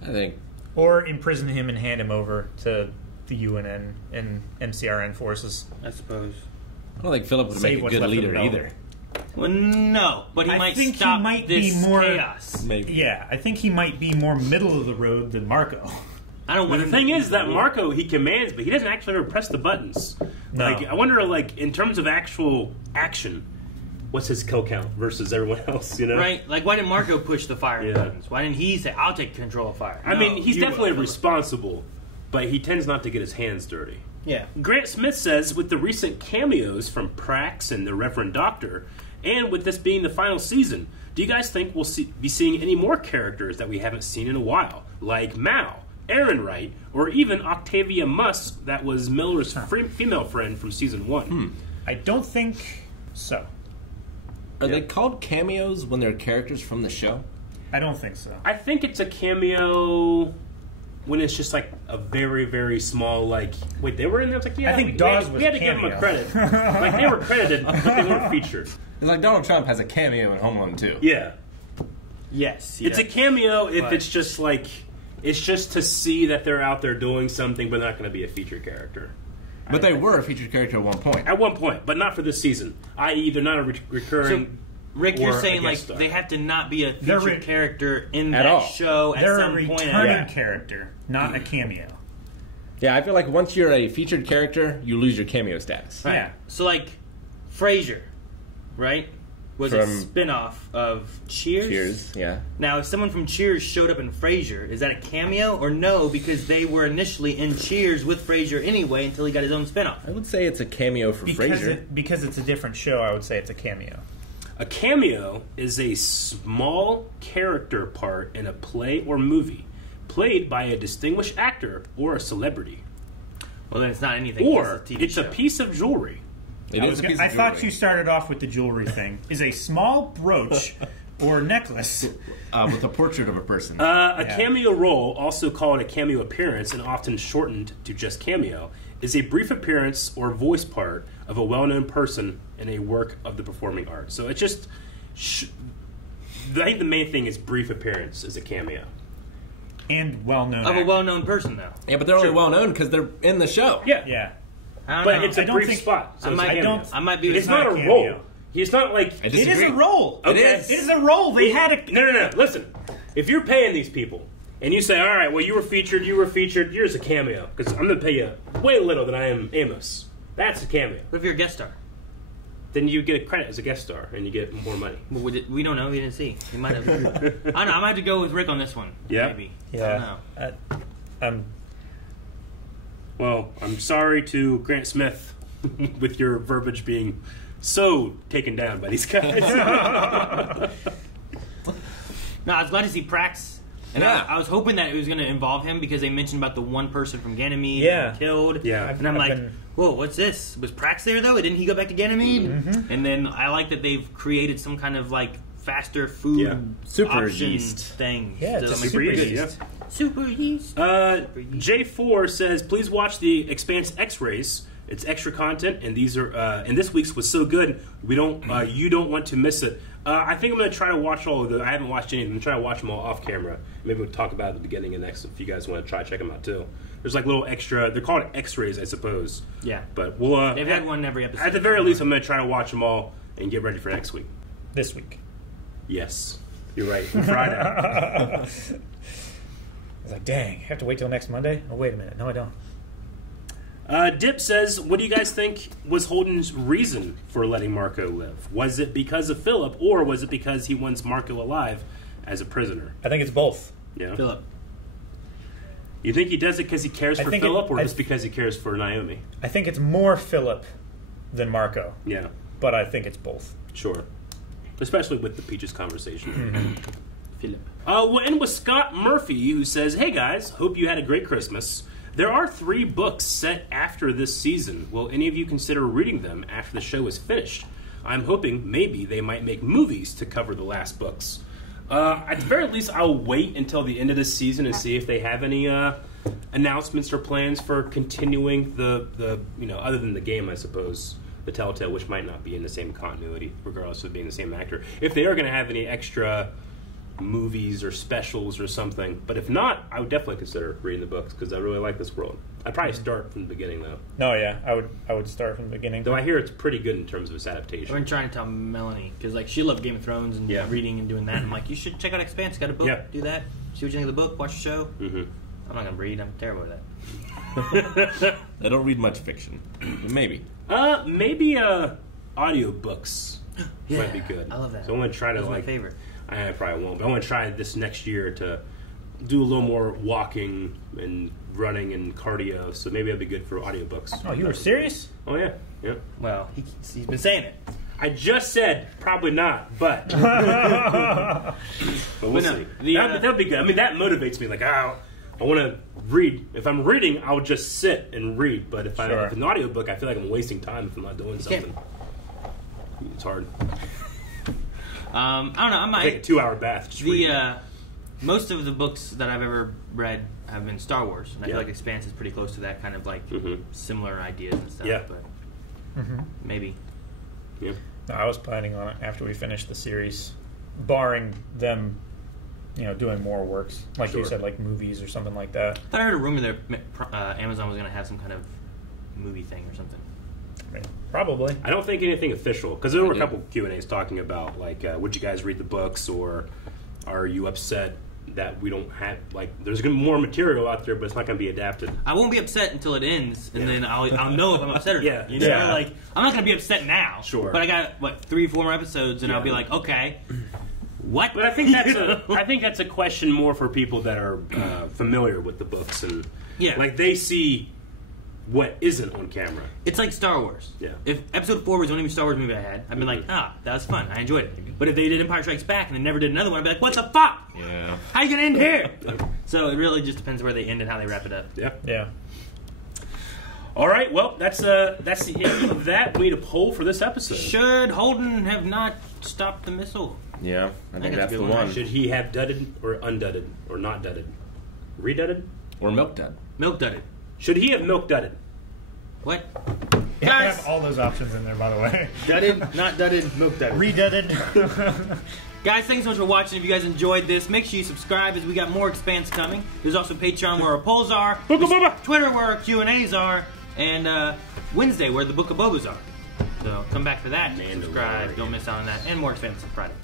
I think. Or imprison him and hand him over to the UNN and MCRN forces. I suppose. I don't think Philip would make a good leader either. Well, no, but he might think stop he might this be more chaos. Maybe. Yeah, I think he might be more middle of the road than Marco. I don't But want the him thing to is that Marco, he commands, but he doesn't actually ever press the buttons. No. Like, I wonder, like, in terms of actual action, what's his kill count versus everyone else, you know? Right? Like, why didn't Marco push the fire buttons? Why didn't he say, I'll take control of fire? I mean, he's you definitely will. responsible, but he tends not to get his hands dirty. Yeah. Grant Smith says, with the recent cameos from Prax and the Reverend Doctor, and with this being the final season, do you guys think we'll be seeing any more characters that we haven't seen in a while? Like Mao, Aaron Wright, or even Octavia Musk, that was Miller's female friend from season 1? I don't think so. Are they called cameos when they're characters from the show? I don't think so. I think it's a cameo when it's just like a very, very small, like, wait, they were in there? I was like, yeah. I think Dawes was we had to give them a credit. Like, they were credited, but they weren't featured. It's like Donald Trump has a cameo in Home Alone 2. Yeah. Yes. It's a cameo if it's just like, it's just to see that they're out there doing something, but not going to be a featured character. But they were a featured character at one point. At one point, but not for this season. I.e., they're not a recurring. So, Rick, you're saying like star. they have to not be a featured character in that all. show at They're some a point. returning character, not a cameo. Yeah, I feel like once you're a featured character, you lose your cameo status. Right. Yeah. So like, Frasier, right? Was a From- spin-off of Cheers. Cheers, yeah. Now, if someone from Cheers showed up in Frasier, is that a cameo or no? Because they were initially in Cheers with Frasier anyway until he got his own spin-off. I would say it's a cameo for Frasier. Because it's a different show, I would say it's a cameo. A cameo is a small character part in a play or movie, played by a distinguished actor or a celebrity. Well, then it's not anything. Or it's a TV it's show. a piece of jewelry. I thought you started off with the jewelry thing. Is a small brooch or necklace with a portrait of a person. A cameo role, also called a cameo appearance and often shortened to just cameo, is a brief appearance or voice part of a well-known person in a work of the performing arts. So it's just... I think the main thing is brief appearance as a cameo. And well-known of a well-known person, though. Yeah, but they're only well-known because they're in the show. Yeah. Yeah. But it's a brief spot. So I might be. It's not a role. He's not like... It is a role. Okay. It is a role. They had a... No. Listen. If you're paying these people, and you say, all right, well, you were featured, here's a cameo, because I'm going to pay you way little than I am Amos. That's a cameo. What if you're a guest star? Then you get a credit as a guest star, and you get more money. Well, we don't know. We didn't see. We might have. I don't know. I might have to go with Rick on this one. Yeah? Maybe. Yeah. I don't know. Well, I'm sorry to Grant Smith with your verbiage being so taken down by these guys. No, I was glad to see Prax. And I was hoping that it was going to involve him because they mentioned about the one person from Ganymede being killed. Yeah. And I'm like, whoa, what's this? Was Prax there, though? Didn't he go back to Ganymede? Mm-hmm. And then I like that they've created some kind of, like, faster food super option yeast thing. Yeah, So it's I'm super pretty yeast. good. Super yeast. J4 says, please watch the Expanse X-Rays. It's extra content, and these are and this week's was so good. We don't you don't want to miss it. I think I'm going to try to watch all of them. I haven't watched any of them. I'm trying to watch them all off camera. Maybe we'll talk about it at the beginning of next if you guys want to try check them out too. There's like little extra. They're called X-rays, I suppose. Yeah. But we'll. They've had one every episode. At the very least, I'm going to try to watch them all and get ready for next week. This week. Yes, you're right. Friday. I was like, dang, I have to wait till next Monday? Oh, wait a minute. No, I don't. Dip says, what do you guys think was Holden's reason for letting Marco live? Was it because of Philip, or was it because he wants Marco alive as a prisoner? I think it's both. Yeah. Philip. You think he does it because he cares I for think Philip, or I just because he cares for Naomi? I think it's more Philip than Marco. Yeah. But I think it's both. Sure. Especially with the Peaches conversation. Philip. We'll end with Scott Murphy, who says, hey guys, hope you had a great Christmas. There are 3 books set after this season. Will any of you consider reading them after the show is finished? I'm hoping maybe they might make movies to cover the last books. At the very least, I'll wait until the end of this season and see if they have any announcements or plans for continuing the other than the game, I suppose, the Telltale, which might not be in the same continuity, regardless of being the same actor. If they are going to have any extra movies or specials or something, but if not, I would definitely consider reading the books because I really like this world. I'd probably start from the beginning though. No, yeah, I would start from the beginning. Though I hear it's pretty good in terms of its adaptation. I've been trying to tell Melanie because like she loved Game of Thrones and reading and doing that. I'm like, you should check out Expanse. Got a book. Yeah. Do that. See what you think of the book. Watch the show. Mm-hmm. I'm not gonna read. I'm terrible at that. I don't read much fiction. Maybe. Maybe audiobooks might be good. I love that. So I'm gonna try to That's my favorite. I probably won't, but I want to try this next year to do a little more walking and running and cardio. So maybe that'd be good for audiobooks. Oh, you were serious? Oh yeah, yeah. Well, he's been saying it. I just said probably not, but but we'll see. That'd be good. I mean, that motivates me. Like, I want to read. If I'm reading, I'll just sit and read. But if if an audiobook, I feel like I'm wasting time if I'm not doing something. It's hard. I don't know. I might take a 2-hour bath. Just most of the books that I've ever read have been Star Wars, and I feel like Expanse is pretty close to that kind of like similar ideas and stuff. Yeah. But maybe. Yeah. No, I was planning on it after we finished the series, barring them, doing more works, like you said, like movies or something like that. I thought I heard a rumor that Amazon was going to have some kind of movie thing or something. I mean, probably. I don't think anything official, because there were a couple Q&As talking about like, would you guys read the books, or are you upset that we don't have, like, there's going to be more material out there, but it's not going to be adapted. I won't be upset until it ends, and then I'll know if I'm upset or not. You know, Yeah. like I'm not going to be upset now. Sure. But I got 3-4 more episodes, and I'll be like, okay, what? But I think that's a question more for people that are familiar with the books, and like they see what isn't on camera. It's like Star Wars. Yeah. If Episode 4 was the only Star Wars movie I had, I'd be like, that was fun. I enjoyed it. But if they did Empire Strikes Back and they never did another one, I'd be like, what the fuck? Yeah. How you gonna end here? So it really just depends where they end and how they wrap it up. Yeah. Yeah. All right. Well, that's the end of that. We need a poll for this episode. Should Holden have not stopped the missile? Yeah, I think that's the one. Should he have dudded or undudded or not dudded? Redudded? Or milk dud. Milk dudded. Should he have milk dudded? What? Yeah, I have all those options in there, by the way. Dudded, not dudded, milk dudded. Redudded. Guys, thanks so much for watching. If you guys enjoyed this, make sure you subscribe as we got more Expanse coming. There's also Patreon where our polls are, Twitter where our Q&As are, and Wednesday where the Book of Bobas are. So come back for that. Subscribe. Don't miss out on that. And more Expanse on Friday.